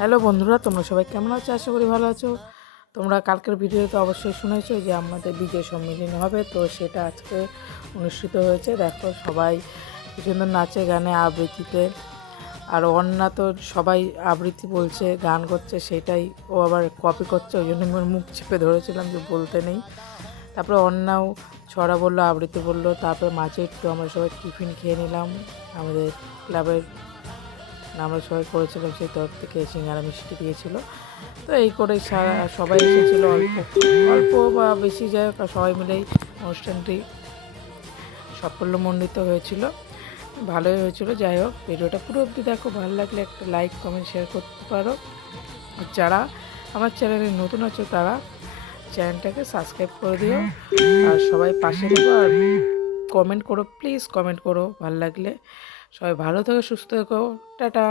Hello বন্ধুরা, তোমরা সবাই কেমন আছো? আশা করি ভালো আছো। তোমরা কালকের ভিডিওতে অবশ্যই শুনেছো যে আমাদের বিজয় সম্মেলন হবে, তো সেটা আজকে অনুষ্ঠিত হয়েছে। দেখো সবাই কি সুন্দর নাচে গানে আবৃত্তিতে, আর অন্না তো সবাই আবৃত্তি বলছে, গান করছে, সেটাই ও আবার কপি করছে, ওই জন্য আমি মুখ চেপে ধরেছিলাম যে বলতে নেই। তারপরে অন্যাও ছড়া বললো, আবৃত্তি বললো। তারপরে মাঝে একটু আমরা সবাই টিফিন খেয়ে নিলাম। আমাদের ক্লাবের আমরা সবাই করেছিলাম, সেই তরফ থেকে সিঙ্গারা মিষ্টি দিয়েছিল। তো এই করে সবাই এসেছিলো, অল্প অল্প বা বেশি, যাই হোক সবাই মিলেই অনুষ্ঠানটি সাফল্যমণ্ডিত হয়েছিল, ভালোই হয়েছিল। যাই হোক, ভিডিওটা পুরো অবধি দেখো, ভালো লাগলে একটা লাইক কমেন্ট শেয়ার করতে পারো। যারা আমার চ্যানেলে নতুন আছো তারা চ্যানেলটাকে সাবস্ক্রাইব করে দিও, আর সবাই পাশে থেকো, আর কমেন্ট করো, প্লিজ কমেন্ট করো ভালো লাগলে। সবাই ভালো থেকো, সুস্থ থেকো, টাটা।